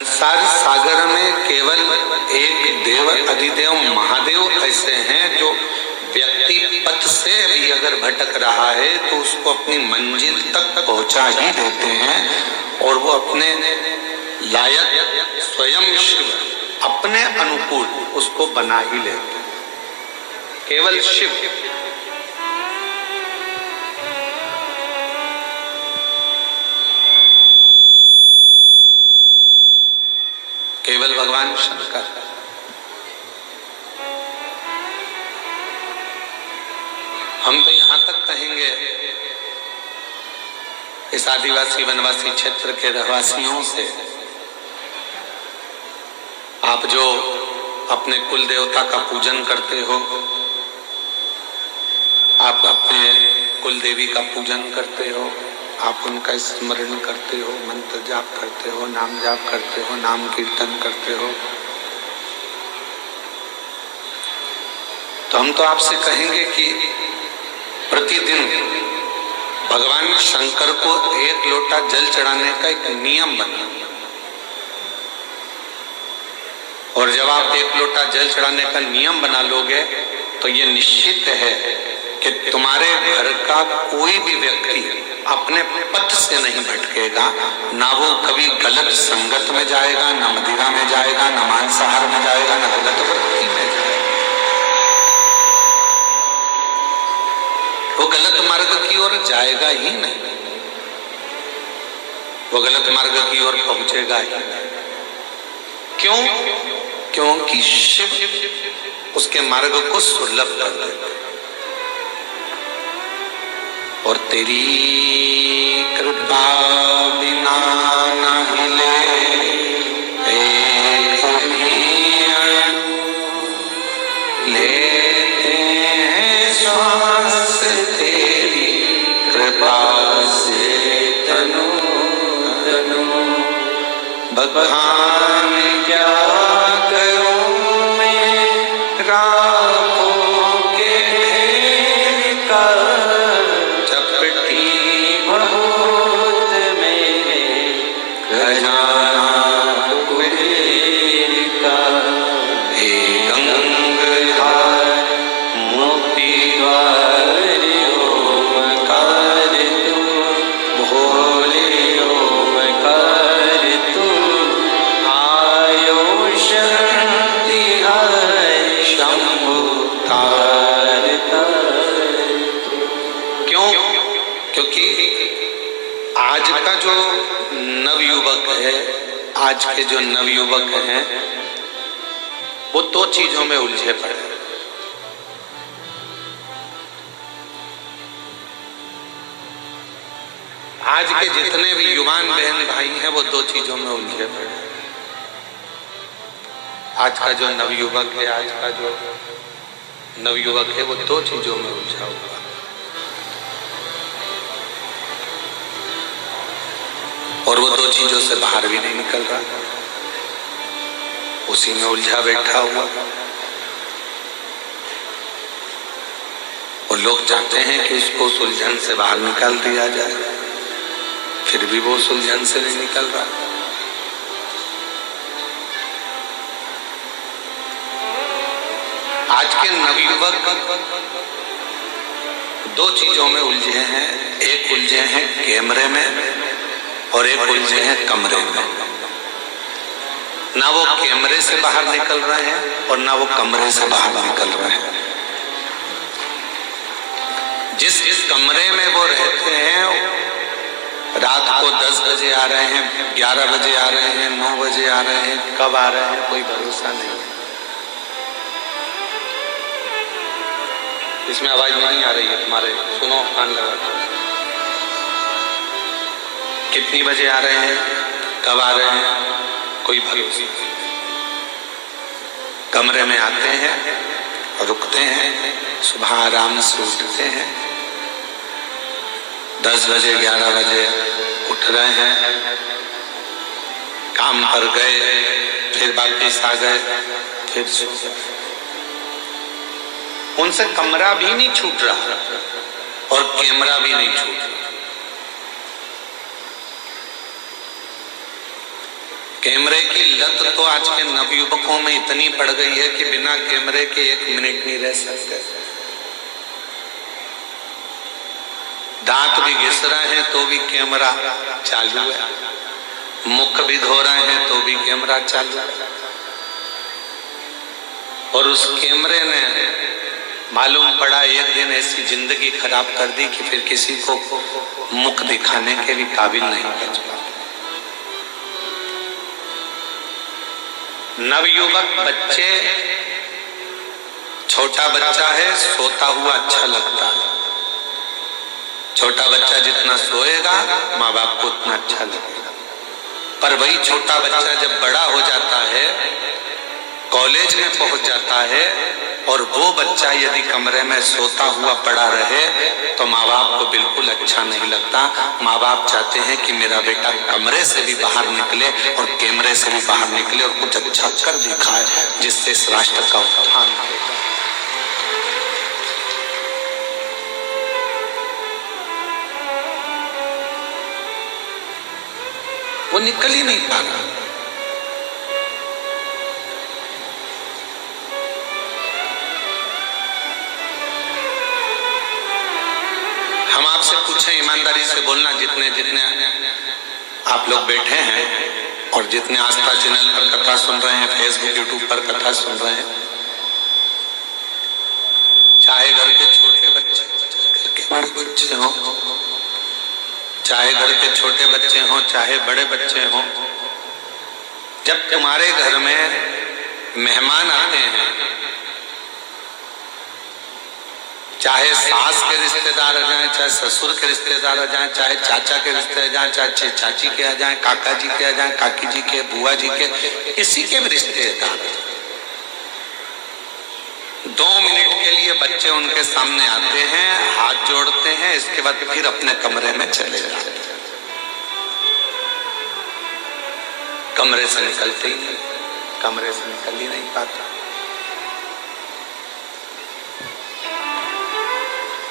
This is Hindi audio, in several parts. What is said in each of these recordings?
संसार सागर में केवल एक देव अधिदेव महादेव ऐसे हैं जो व्यक्ति पथ से भी अगर भटक रहा है तो उसको अपनी मंजिल तक पहुंचा ही देते हैं और वो अपने लायक स्वयं शिव अपने अनुकूल उसको बना ही लेते हैं। केवल शिव केवल भगवान शंकर हम तो यहां तक कहेंगे इस आदिवासी वनवासी क्षेत्र के रहवासियों से, आप जो अपने कुल देवता का पूजन करते हो, आप अपने कुल देवी का पूजन करते हो, आप उनका स्मरण करते हो, मंत्र जाप करते हो, नाम जाप करते हो, नाम कीर्तन करते हो, तो हम तो आपसे कहेंगे कि प्रतिदिन भगवान शंकर को एक लोटा जल चढ़ाने का एक नियम बना, और जब आप एक लोटा जल चढ़ाने का नियम बना लोगे तो ये निश्चित है कि तुम्हारे घर का कोई भी व्यक्ति अपने पथ से नहीं भटकेगा, ना वो कभी गलत संगत में जाएगा, ना मदिरा में जाएगा, ना मांसाहार में जाएगा, ना गलत वृत्ति में जाएगा। वो गलत मार्ग की ओर जाएगा ही नहीं, वो गलत मार्ग की ओर पहुंचेगा ही नहीं। क्यों? क्योंकि शिव उसके मार्ग को सुलभ कर देता है। और तेरी कृपा बिना न हिले एक भी अणु, लेते हैं श्वास तेरी कृपा से तनु तनु। भगवान क्या करूं मैं राखों के ढेर का, बहुत मेरे खजाना कुबेर का। हे गंगाधार मुक्ति द्वार ओमकार तू, भोले ओमकार तू, आयो शांति आय शंभु तार तार। क्यों? क्योंकि आज का जो नवयुवक है, आज के जो नवयुवक हैं, वो दो चीजों में उलझे पड़े। आज के जितने भी युवान बहन भाई हैं वो दो चीजों में उलझे पड़े। आज का जो नवयुवक है, आज का जो नवयुवक है वो दो चीजों में उलझा हुआ, और वो दो चीजों से बाहर भी नहीं निकल रहा, उसी में उलझा बैठा हुआ। और लोग चाहते हैं कि इसको सुलझन से बाहर निकाल दिया जाए, फिर भी वो सुलझन से नहीं निकल रहा। आज के नवयुवक दो चीजों में उलझे हैं, एक उलझे हैं कैमरे में और एक उलझे हैं कमरे में। ना वो कैमरे से बाहर निकल रहे हैं और ना वो कमरे से बाहर निकल रहे हैं। जिस कमरे में वो रहते हैं, रात को 10 बजे आ रहे हैं, 11 बजे आ रहे हैं, 9 बजे आ रहे हैं, कब आ रहे हैं कोई भरोसा नहीं। इसमें आवाज नहीं आ रही है तुम्हारे, सुनो कान लगा। कितनी बजे आ रहे हैं, कब आ रहे हैं, कोई भरोसा नहीं। कमरे में आते हैं और रुकते हैं, सुबह आराम से उठते हैं, 10 बजे 11 बजे उठ रहे हैं, काम पर गए, फिर वापिस आ गए, फिर सो गए। उनसे कमरा भी नहीं छूट रहा और कैमरा भी नहीं छूट रहा। कैमरे की लत तो आज के नवयुवकों में इतनी बढ़ गई है कि बिना कैमरे के 1 मिनट नहीं रह सकते। दांत भी घिस रहे हैं तो भी कैमरा चालू है, मुख भी धो रहे हैं तो भी कैमरा चालू है। और उस कैमरे ने मालूम पड़ा एक दिन ऐसी जिंदगी खराब कर दी कि फिर किसी को मुख दिखाने के भी काबिल नहीं बच पाता। नवयुवक बच्चे, छोटा बच्चा है, सोता हुआ अच्छा लगता है। छोटा बच्चा जितना सोएगा माँ बाप को उतना अच्छा लगेगा। पर वही छोटा बच्चा जब बड़ा हो जाता है, कॉलेज में पहुंच जाता है, और वो बच्चा यदि कमरे में सोता हुआ पड़ा रहे तो माँ बाप को बिल्कुल अच्छा नहीं लगता। माँ बाप चाहते हैं कि मेरा बेटा कमरे से भी बाहर निकले और कैमरे से भी बाहर निकले और कुछ अच्छा कर दिखाए, जिससे इस राष्ट्र का उत्थान हो। वो निकल ही नहीं पा रहा। हम आपसे पूछें, ईमानदारी से बोलना, जितने जितने आप लोग बैठे हैं और जितने आस्था चैनल पर कथा सुन रहे हैं, फेसबुक यूट्यूब पर कथा सुन रहे हैं, चाहे घर के छोटे बच्चे, घर के बड़े बच्चे हों, चाहे घर के छोटे बच्चे हों, चाहे बड़े बच्चे हों, जब तुम्हारे घर में मेहमान आते हैं, चाहे सास के रिश्तेदार आ जाएं, चाहे ससुर के रिश्तेदार आ जाएं, चाहे चाचा के रिश्तेदार आ जाएं, चाहे चाची के आ जाएं, काका जी के आ जाएं, काकी जी के, बुआ जी के, किसी के भी रिश्तेदार, 2 मिनट के लिए बच्चे उनके सामने आते हैं, हाथ जोड़ते हैं, इसके बाद फिर अपने कमरे में चले जाते हैं। कमरे से निकलते ही नहीं, कमरे से निकल ही नहीं पाता।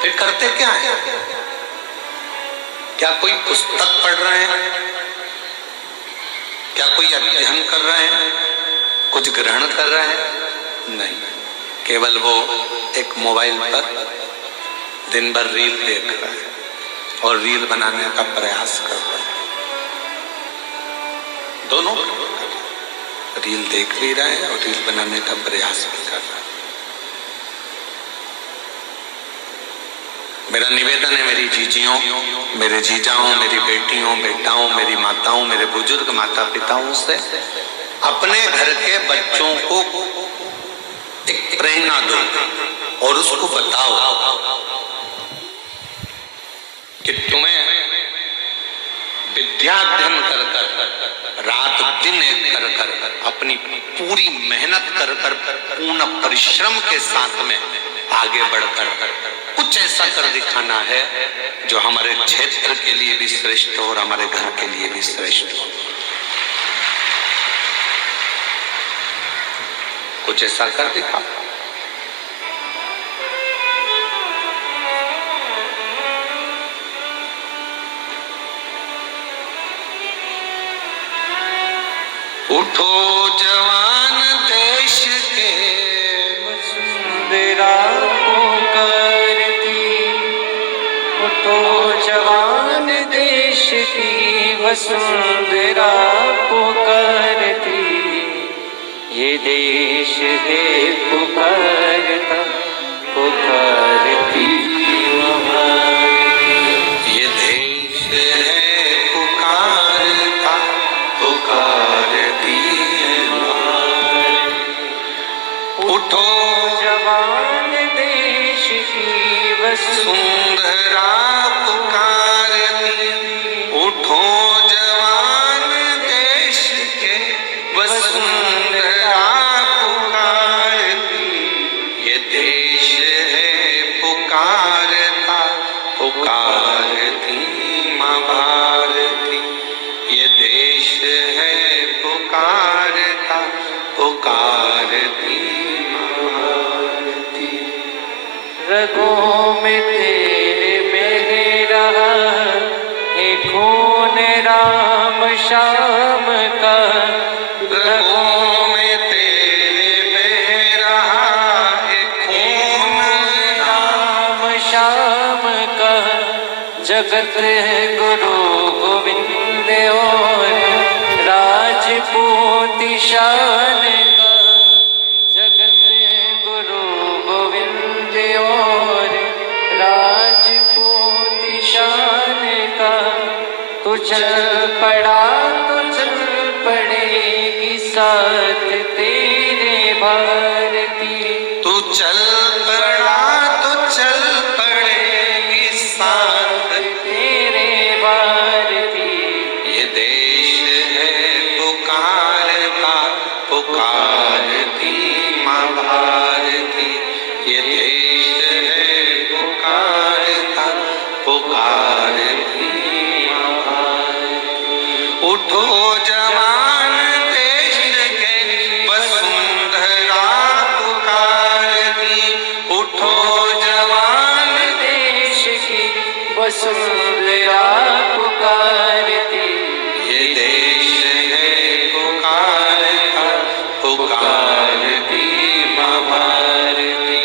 फिर करते क्या है? क्या कोई पुस्तक पढ़ रहे हैं? क्या कोई अध्ययन कर रहे हैं? कुछ ग्रहण कर रहे हैं? नहीं, केवल वो एक मोबाइल पर दिन भर रील देख रहा है और रील बनाने का प्रयास कर रहा है। दोनों रील देख भी रहे हैं और रील बनाने का प्रयास भी कर रहा है। मेरा निवेदन है मेरी जीजियों, मेरे जीजाओं, मेरी बेटियों, बेटाओं, मेरी माताओं, मेरे बुजुर्ग माता पिताओं से, अपने घर के बच्चों को एक प्रेरणा दो और उसको बताओ कि तुम्हें विद्याध्ययन कर कर, रात दिन एक कर कर, अपनी पूरी मेहनत कर कर, पूर्ण परिश्रम के साथ में आगे बढ़कर कुछ ऐसा कर दिखाना है जो हमारे क्षेत्र के लिए भी श्रेष्ठ हो और हमारे घर के लिए भी श्रेष्ठ हो। कुछ ऐसा कर दिखाओ। उठो जवान देश के वसुंधरा पुकारती, उठो जवान देश की वसुंधरा पुकारती, ये देश है पुकारता पुकारती ये देश है पुकारता पुकारती उठो जवान देश की वसुंधरा पुकारती, उठो जवान देश के वसुंधरा पुकारती, ये देश है पुकारता पुकारती माँ भारती, ये देश है पुकारता पुकारती माँ भारती। रगों में तेरे बह रहा है खून राम श्याम का, जगत गुरु गोविंद और राजपूत शान का। जगत गुरु गोविंद और राजपूत शान का। तू चल पड़ा तो चल पड़ेगी साथ तेरे भारती। तू चल पड़ा तो चल पड़ेगी साथ तेरे भारती। ये देश है पुकार का, पुकारती माँ भारती। ये देश है पुकार का, पुकारती माँ भारती। उठो जवान देश के वसुंधरा पुकारती। उठो जवान देश की वसुंधरा पुकारती। ये देश है पुकार का, पुकारती माँ भारती।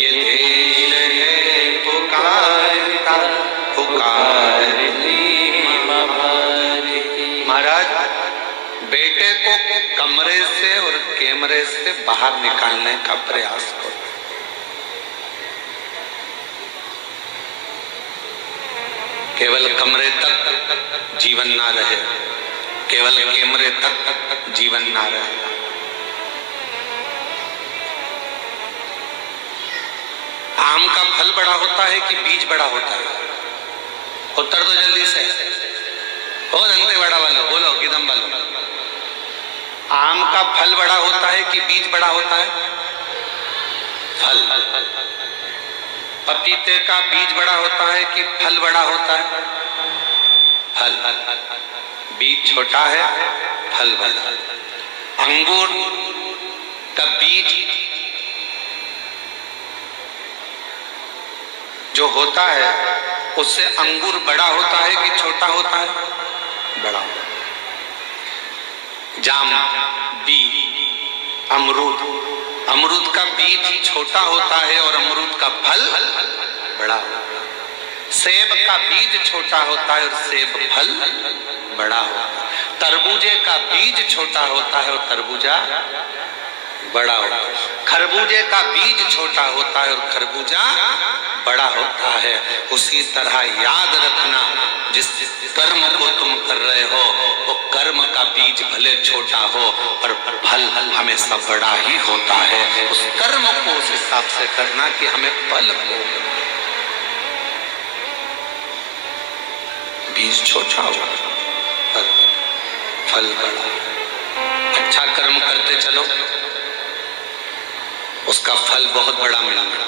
ये देश है पुकार का, पुकारती माँ भारती। महाराज, बेटे को कमरे से और कैमरे से बाहर निकालने का प्रयास करो। केवल कमरे तक जीवन ना रहे, केवल कैमरे तक जीवन ना रहे। आम का फल बड़ा होता है कि बीज बड़ा होता है? उत्तर तो जल्दी से हो, दंतेवाड़ा वालों बोलो, गिदम वालों। आम का फल बड़ा होता है कि बीज बड़ा होता है? फल। पपीते का बीज बड़ा होता है कि फल बड़ा होता है? फल। बीज छोटा है, फल बड़ा। अंगूर का बीज जो होता है उससे अंगूर बड़ा होता है कि छोटा होता है? बड़ा। जाम, बी, अमरूद, अमरूद का बीज छोटा होता है और अमरूद का फल बड़ा होता है। सेब का बीज छोटा होता है और सेब फल बड़ा होता है। तरबूजे का बीज छोटा होता है और तरबूजा बड़ा होता है। खरबूजे का बीज छोटा होता है और खरबूजा बड़ा होता है। उसी तरह याद रखना, जिस कर्म को तुम कर रहे हो वो कर्म का बीज भले छोटा हो पर फल हमेशा बड़ा ही होता है। उस कर्म को उस हिसाब से करना कि हमें फल हो। बीज छोटा होगा पर फल बड़ा। अच्छा कर्म करते चलो, उसका फल बहुत बड़ा मिलेगा।